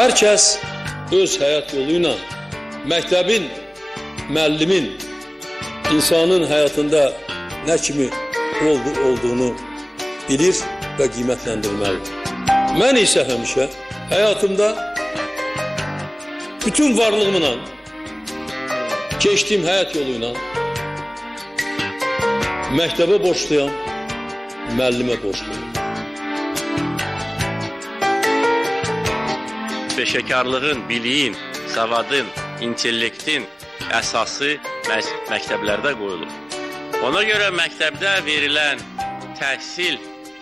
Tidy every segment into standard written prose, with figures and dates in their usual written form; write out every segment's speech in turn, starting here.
Hər kəs öz həyat yoluyla məktəbin, müəllimin, insanın həyatında nə kimi olduğunu bilir və qiymətləndirməlidir. Mən isə həmişə həyatımda bütün varlığımla, keçdiyim həyat yoluyla məktəbə borçluyam, müəllimə borçluyam. Peşəkarlığın, biliyin, savadın, intellektin əsası məktəblərdə qoyulur. Ona görə məktəbdə verilən təhsil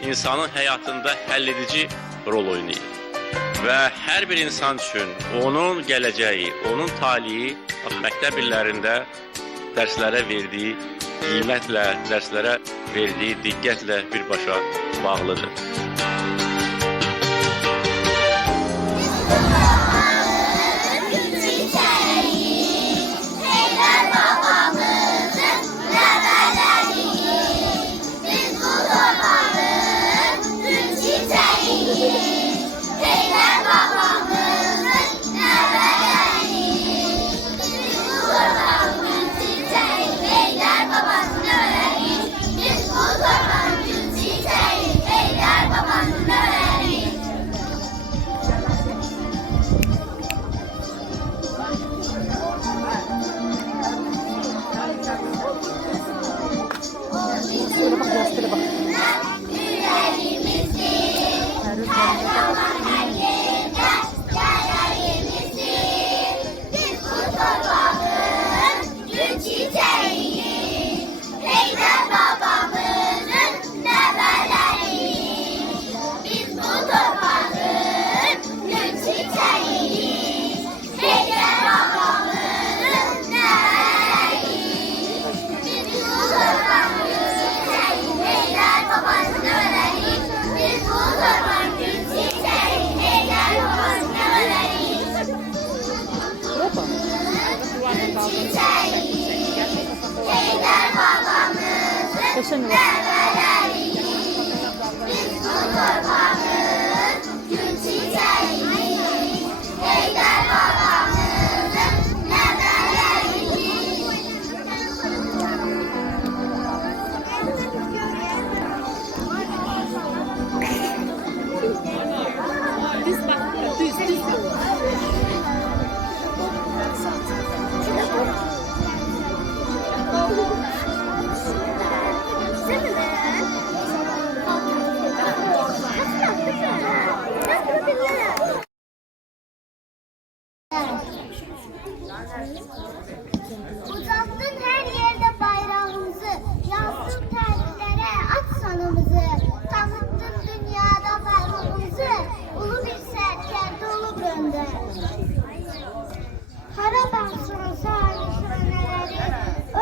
insanın həyatında həlledici rol oynayır. Və hər bir insan üçün onun gələcəyi, onun taliyi məktəb illərində dərslərə verdiyi qiymətlə, dərslərə verdiyi diqqətlə birbaşa bağlıdır. Uzattın her yerde bayrağımızı, yazdın tarihlere at sanımızı, tanıttın dünyada varlığımızı, ulu bir serkerde ulu gönder. Hara baxsın salihələri,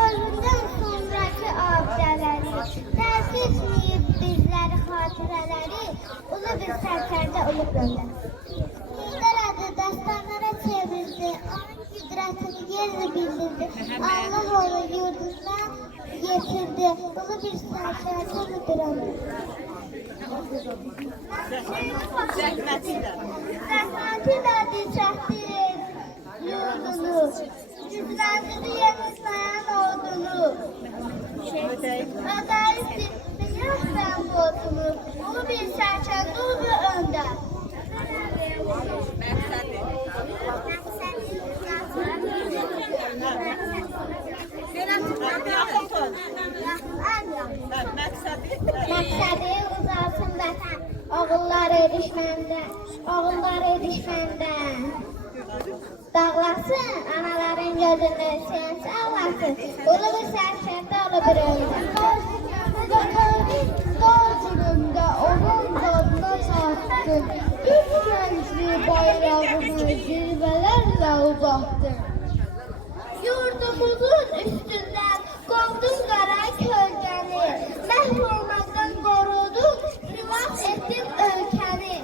ölümdən sonraki abidələri, dərk etməyib bizləri xatirələri, ulu bir sərkərdə ulu gönder. Heydər adı dastanlara çevirdi, qüdrətini yerlə bildirdi, Allah onu yurdundan getirdi, ulu bir sərkərdə ulu gönder. Zəhmətilə dicəkdir yurdunu, gücləndirdi yenilməyen ordunu, ədalət etməyən borcunu, ulu bir sərkərdə ulu öndər. Məqsədi uzalsın vətən, oğulları düşməndən. Dağlasın, anaların gözünü sen sağlasın, ulu bir sərkərdə ulu bir öndə. Dağcılığında onun dadına çattın, üç renkli bayrağını zirvelerle uzattın. Yurdumuzun üstünden kovdun qara kölgəni, məhv olmaktan korudun, rivas ettin ölkəni.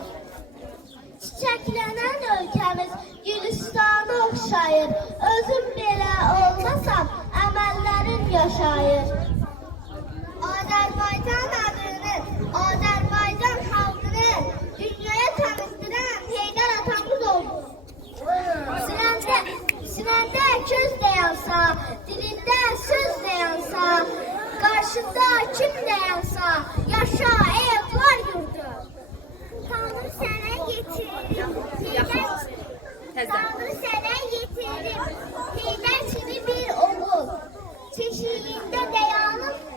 Çiçəklənən ölkəmiz Gülüstan'a oxşayır, özüm belə olmasam əməllərin yaşayır. Azərbaycan adını, Azərbaycan xalqını dünyaya tanıttıran Heydər atamız oldu. başında kim dayansa, yaşa evlar yurdu. Tanrı sənə yetirim, Tanrı sənə yetirim, Heydər kimi bir oğul. Çeşiyində dayanıb